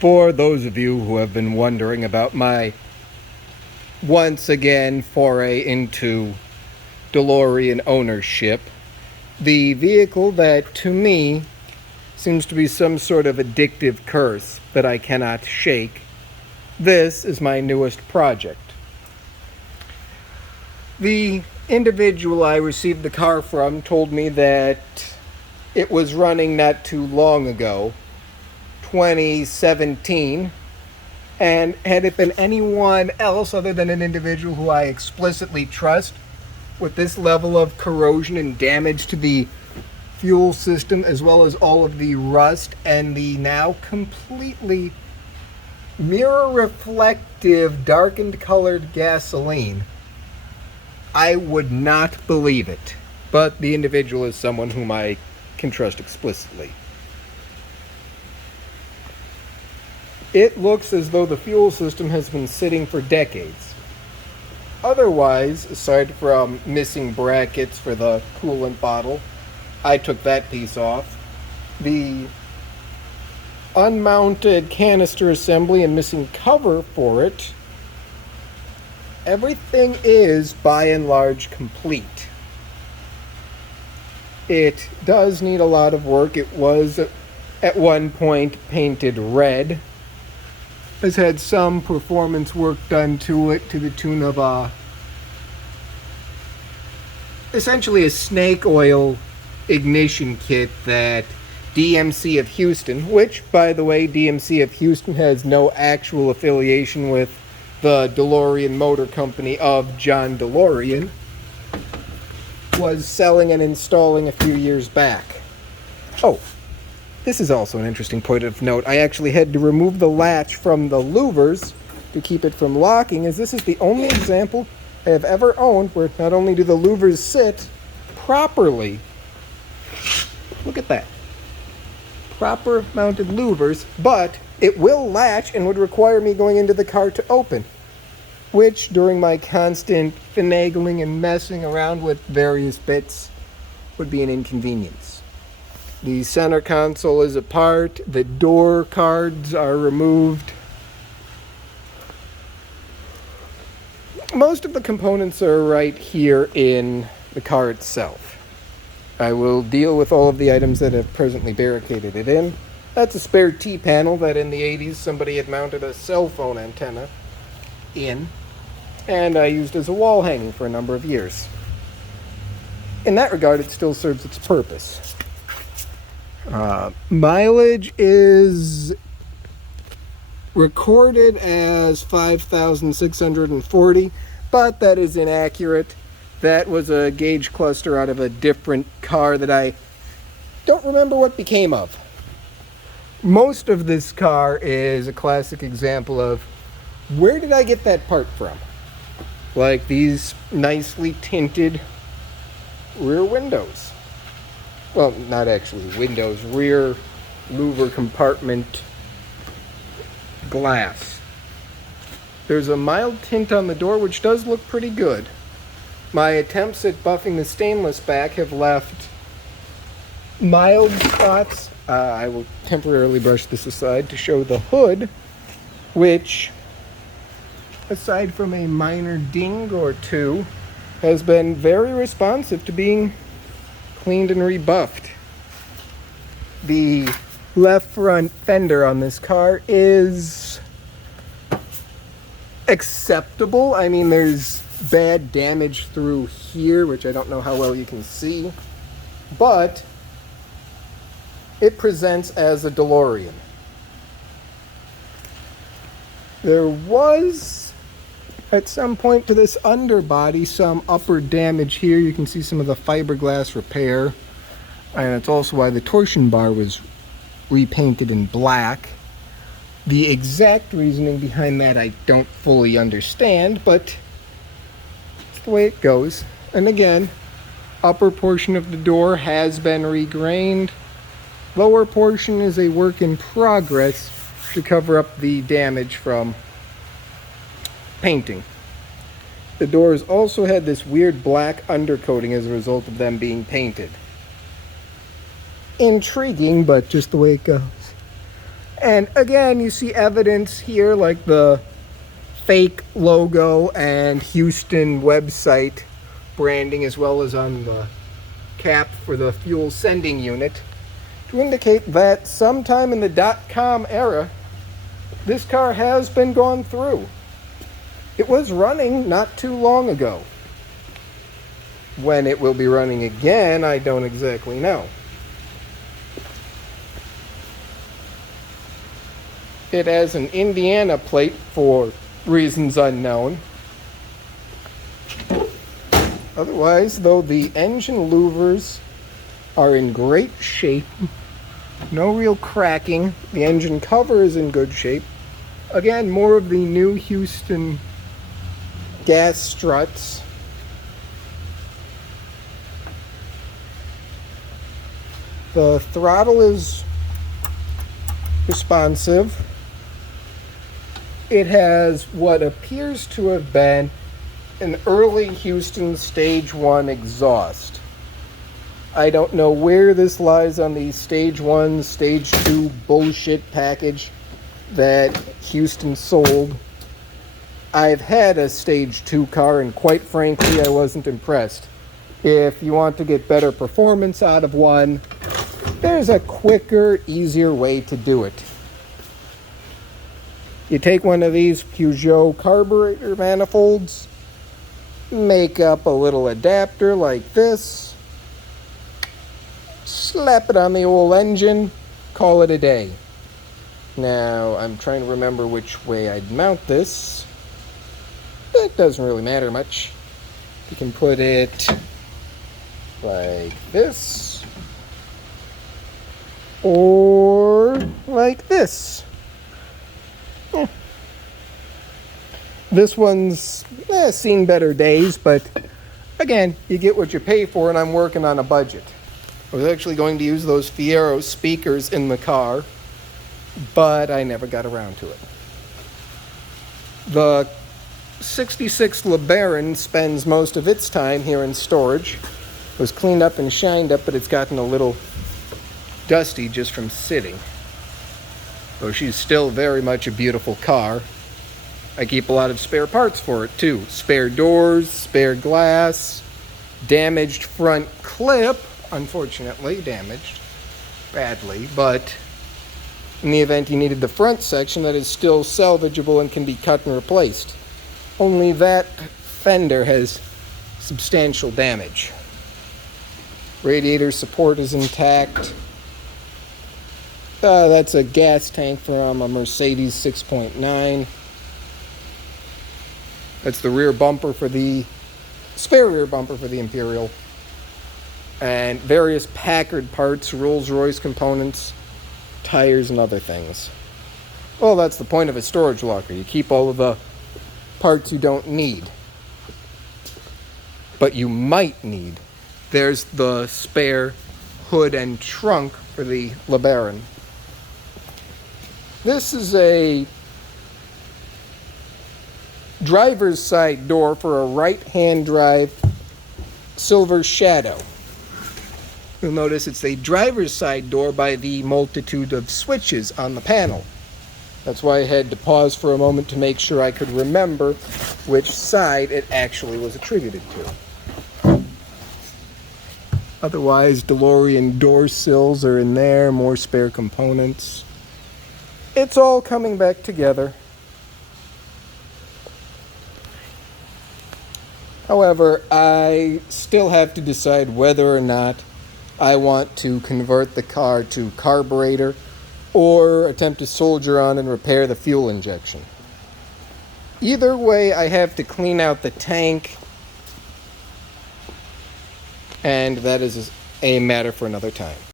For those of you who have been wondering about my once again foray into DeLorean ownership, the vehicle that to me seems to be some sort of addictive curse that I cannot shake, this is my newest project. The individual I received the car from told me that it was running not too long ago, 2017, and had it been anyone else other than an individual who I explicitly trust, with this level of corrosion and damage to the fuel system, as well as all of the rust and the now completely mirror reflective darkened colored gasoline, I would not believe it. But the individual is someone whom I can trust explicitly. It looks as though the fuel system has been sitting for decades. Otherwise, aside from missing brackets for the coolant bottle, I took that piece off. The unmounted canister assembly and missing cover for it, everything is by and large complete. It does need a lot of work. It was at one point painted red. Has had some performance work done to it to the tune of essentially a snake oil ignition kit that DMC of Houston, which, by the way, DMC of Houston has no actual affiliation with the DeLorean Motor Company of John DeLorean, was selling and installing a few years back. Oh, this is also an interesting point of note. I actually had to remove the latch from the louvers to keep it from locking, as this is the only example I have ever owned where not only do the louvers sit properly, look at that, proper mounted louvers, but it will latch and would require me going into the car to open, which during my constant finagling and messing around with various bits would be an inconvenience. The center console is apart, the door cards are removed. Most of the components are right here in the car itself. I will deal with all of the items that have presently barricaded it in. That's a spare T-panel that in the 80s somebody had mounted a cell phone antenna in, and I used as a wall hanging for a number of years. In that regard, it still serves its purpose. Mileage is recorded as 5,640, but that is inaccurate. That was a gauge cluster out of a different car that I don't remember what became of. Most of this car is a classic example of where did I get that part from? Like these nicely tinted rear windows. Well, not actually windows, rear louver compartment glass. There's a mild tint on the door, which does look pretty good. My attempts at buffing the stainless back have left mild spots. I will temporarily brush this aside to show the hood, which, aside from a minor ding or two, has been very responsive to being cleaned and rebuffed. The left front fender on this car is acceptable. I mean, there's bad damage through here, which I don't know how well you can see, but it presents as a DeLorean. There was, at some point to this underbody, some upper damage here. You can see some of the fiberglass repair, and it's also why the torsion bar was repainted in black. The exact reasoning behind that I don't fully understand, but it's the way it goes. And again, upper portion of the door has been regrained. Lower portion is a work in progress to cover up the damage from painting. The doors also had this weird black undercoating as a result of them being painted. Intriguing, but just the way it goes. And again, you see evidence here like the fake logo and Houston website branding, as well as on the cap for the fuel sending unit, to indicate that sometime in the .com era, this car has been gone through. It was running not too long ago. When it will be running again, I don't exactly know. It has an Indiana plate for reasons unknown. Otherwise, though, the engine louvers are in great shape. No real cracking. The engine cover is in good shape. Again, more of the new Houston gas struts. The throttle is responsive. It has what appears to have been an early Houston Stage 1 exhaust. I don't know where this lies on the Stage 1, Stage 2 bullshit package that Houston sold. I've had a Stage 2 car, and quite frankly, I wasn't impressed. If you want to get better performance out of one, there's a quicker, easier way to do it. You take one of these Peugeot carburetor manifolds, make up a little adapter like this, slap it on the old engine, call it a day. Now, I'm trying to remember which way I'd mount this. It doesn't really matter much. You can put it like this, or like this. This one's seen better days, but again, you get what you pay for, and I'm working on a budget. I was actually going to use those Fiero speakers in the car, but I never got around to it. The 66 LeBaron spends most of its time here in storage. It was cleaned up and shined up, but it's gotten a little dusty just from sitting. Though she's still very much a beautiful car. I keep a lot of spare parts for it too. Spare doors, spare glass, damaged front clip, unfortunately damaged badly, but in the event you needed the front section, that is still salvageable and can be cut and replaced. Only that fender has substantial damage. Radiator support is intact. That's a gas tank from a Mercedes 6.9. That's the rear bumper for the spare rear bumper for the Imperial. And various Packard parts, Rolls-Royce components, tires, and other things. Well, that's the point of a storage locker. You keep all of the parts you don't need, but you might need. There's the spare hood and trunk for the LeBaron. This is a driver's side door for a right-hand drive Silver Shadow. You'll notice it's a driver's side door by the multitude of switches on the panel. That's why I had to pause for a moment to make sure I could remember which side it actually was attributed to. Otherwise, DeLorean door sills are in there, more spare components. It's all coming back together. However, I still have to decide whether or not I want to convert the car to carburetor or attempt to soldier on and repair the fuel injection. Either way, I have to clean out the tank, and that is a matter for another time.